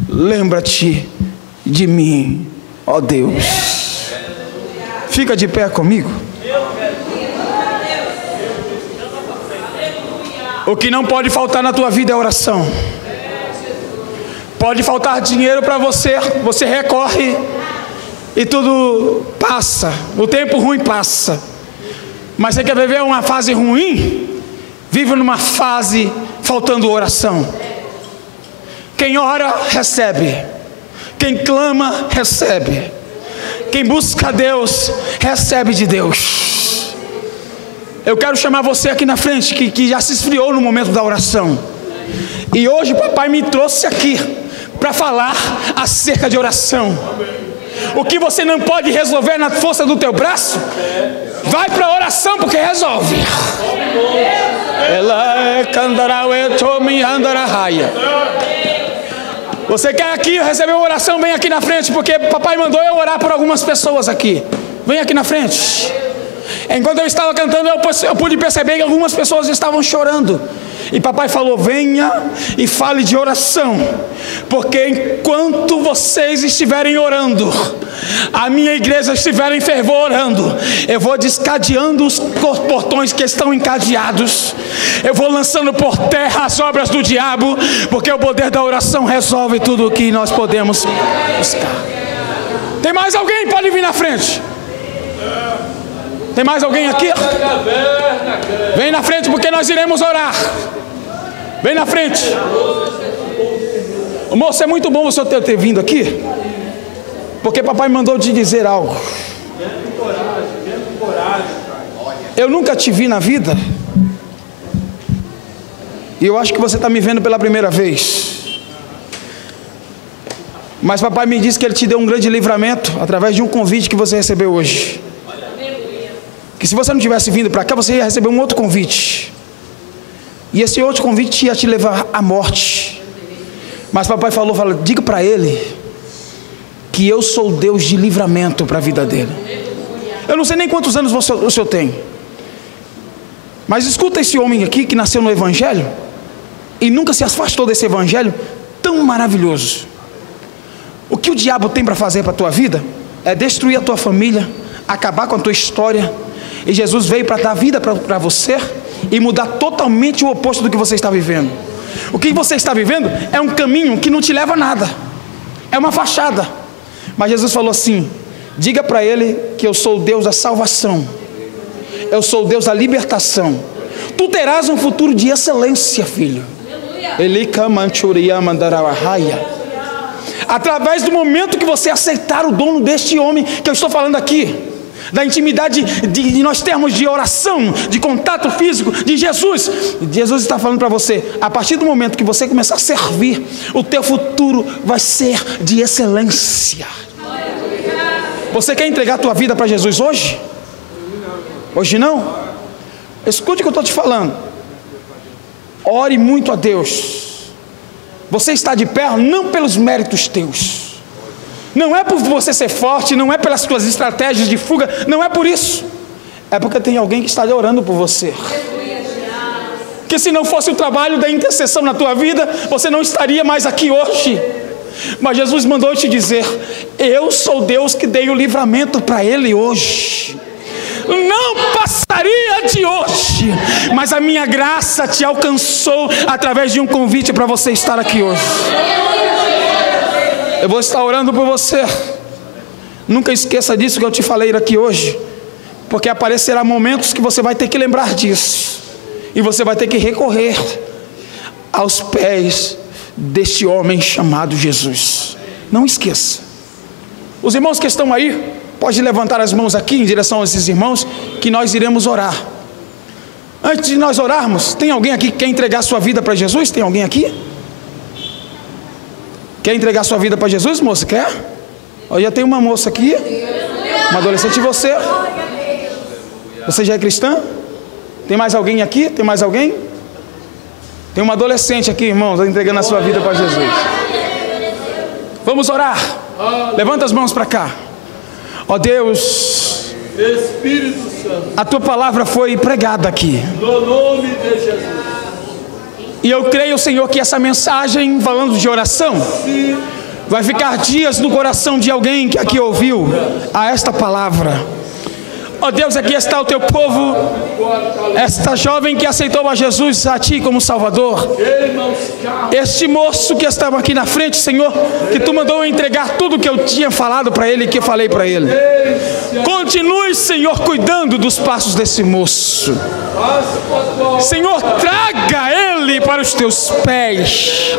lembra-te de mim, ó Deus. Fica de pé comigo. O que não pode faltar na tua vida é oração. Pode faltar dinheiro para você, você recorre e tudo passa, o tempo ruim passa. Mas você quer viver uma fase ruim? Vive numa fase faltando oração. Quem ora, recebe. Quem clama, recebe. Quem busca a Deus, recebe de Deus. Eu quero chamar você aqui na frente, que já se esfriou no momento da oração. E hoje papai me trouxe aqui para falar acerca de oração. O que você não pode resolver na força do teu braço, vai para a oração, porque resolve. Você quer aqui receber uma oração? Vem aqui na frente, porque papai mandou eu orar por algumas pessoas aqui. Vem aqui na frente. Enquanto eu estava cantando, eu pude perceber que algumas pessoas estavam chorando. E papai falou: venha e fale de oração, porque enquanto vocês estiverem orando, a minha igreja estiver em fervor orando, eu vou descadeando os portões que estão encadeados, eu vou lançando por terra as obras do diabo, porque o poder da oração resolve tudo o que nós podemos buscar. Tem mais alguém? Pode vir na frente. Tem mais alguém aqui? Vem na frente, porque nós iremos orar. Vem na frente. Moço, é muito bom você ter vindo aqui, porque papai mandou te dizer algo. Eu nunca te vi na vida, e eu acho que você está me vendo pela primeira vez. Mas papai me disse que Ele te deu um grande livramento através de um convite que você recebeu hoje. Que se você não tivesse vindo para cá, você ia receber um outro convite. E esse outro convite ia te levar à morte. Mas papai falou, diga para ele que eu sou o Deus de livramento para a vida dele. Eu não sei nem quantos anos o senhor tem, mas escuta esse homem aqui que nasceu no Evangelho e nunca se afastou desse Evangelho tão maravilhoso. O que o diabo tem para fazer para a tua vida é destruir a tua família, acabar com a tua história. E Jesus veio para dar vida para você e mudar totalmente o oposto do que você está vivendo. O que você está vivendo é um caminho que não te leva a nada, é uma fachada. Mas Jesus falou assim: diga para ele que eu sou o Deus da salvação, eu sou o Deus da libertação. Tu terás um futuro de excelência, filho. Através do momento que você aceitar o dono deste homem que eu estou falando aqui, da intimidade de nós termos de oração, de contato físico de Jesus. Jesus está falando para você, a partir do momento que você começar a servir, o teu futuro vai ser de excelência. Você quer entregar a tua vida para Jesus hoje? Hoje não? Escute o que eu estou te falando. Ore muito a Deus. Você está de pé não pelos méritos teus, não é por você ser forte, não é pelas tuas estratégias de fuga, não é por isso, é porque tem alguém que está orando por você. Que se não fosse o trabalho da intercessão na tua vida, você não estaria mais aqui hoje. Mas Jesus mandou te dizer: eu sou Deus que dei o livramento para ele hoje. Não passaria de hoje, mas a minha graça te alcançou através de um convite para você estar aqui hoje. Eu vou estar orando por você. Nunca esqueça disso que eu te falei aqui hoje, porque aparecerá momentos que você vai ter que lembrar disso, e você vai ter que recorrer aos pés deste homem chamado Jesus. Não esqueça. Os irmãos que estão aí, pode levantar as mãos aqui em direção a esses irmãos, que nós iremos orar. Antes de nós orarmos, tem alguém aqui que quer entregar sua vida para Jesus? Tem alguém aqui? Quer entregar sua vida para Jesus, moça? Quer? Eu já tem uma moça aqui, uma adolescente. E você? Você já é cristã? Tem mais alguém aqui? Tem mais alguém? Tem uma adolescente aqui, irmãos, entregando a sua vida para Jesus. Vamos orar. Levanta as mãos para cá. Ó Deus, Espírito Santo, a tua palavra foi pregada aqui, no nome de Jesus. e eu creio, Senhor, que essa mensagem, falando de oração, vai ficar dias no coração de alguém que aqui ouviu a esta palavra. Ó Deus, aqui está o teu povo, esta jovem que aceitou a Jesus, a ti como Salvador, este moço que estava aqui na frente, Senhor, que tu mandou eu entregar tudo que eu tinha falado para ele e que eu falei para ele. Continue, Senhor, cuidando dos passos desse moço. Senhor, traga ele para os teus pés.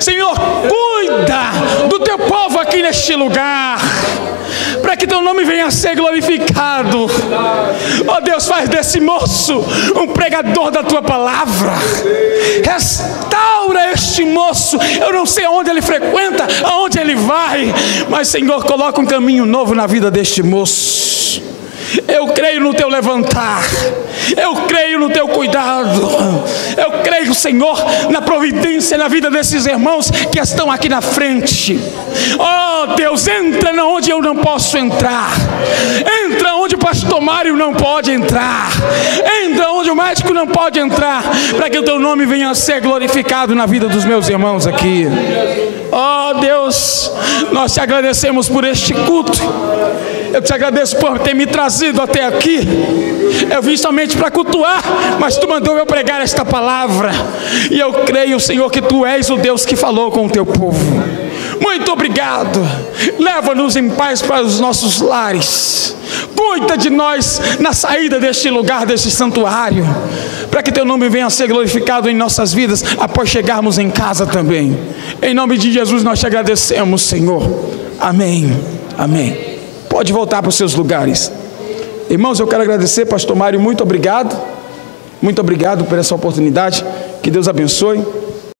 Senhor, cuida do teu povo aqui neste lugar, para que teu nome venha a ser glorificado. Ó Deus, faz desse moço um pregador da tua palavra. Restaura este moço. Eu não sei aonde ele frequenta, aonde ele vai, mas Senhor, coloca um caminho novo na vida deste moço. Eu creio no teu levantar, eu creio no teu cuidado, eu creio, Senhor, na providência na vida desses irmãos que estão aqui na frente. Oh Deus, entra onde eu não posso entrar, entra onde o pastor Mário não pode entrar, entra onde o médico não pode entrar, para que o teu nome venha a ser glorificado na vida dos meus irmãos aqui. Oh Deus, nós te agradecemos por este culto. Eu te agradeço por ter me trazido até aqui. Eu vim somente para cultuar, mas tu mandou eu pregar esta palavra, e eu creio, Senhor, que tu és o Deus que falou com o teu povo. Muito obrigado. Leva-nos em paz para os nossos lares. Cuida de nós na saída deste lugar, deste santuário, para que teu nome venha a ser glorificado em nossas vidas após chegarmos em casa também. Em nome de Jesus nós te agradecemos, Senhor. Amém. Amém. Pode voltar para os seus lugares. Irmãos, eu quero agradecer, pastor Mário, muito obrigado por essa oportunidade. Que Deus abençoe.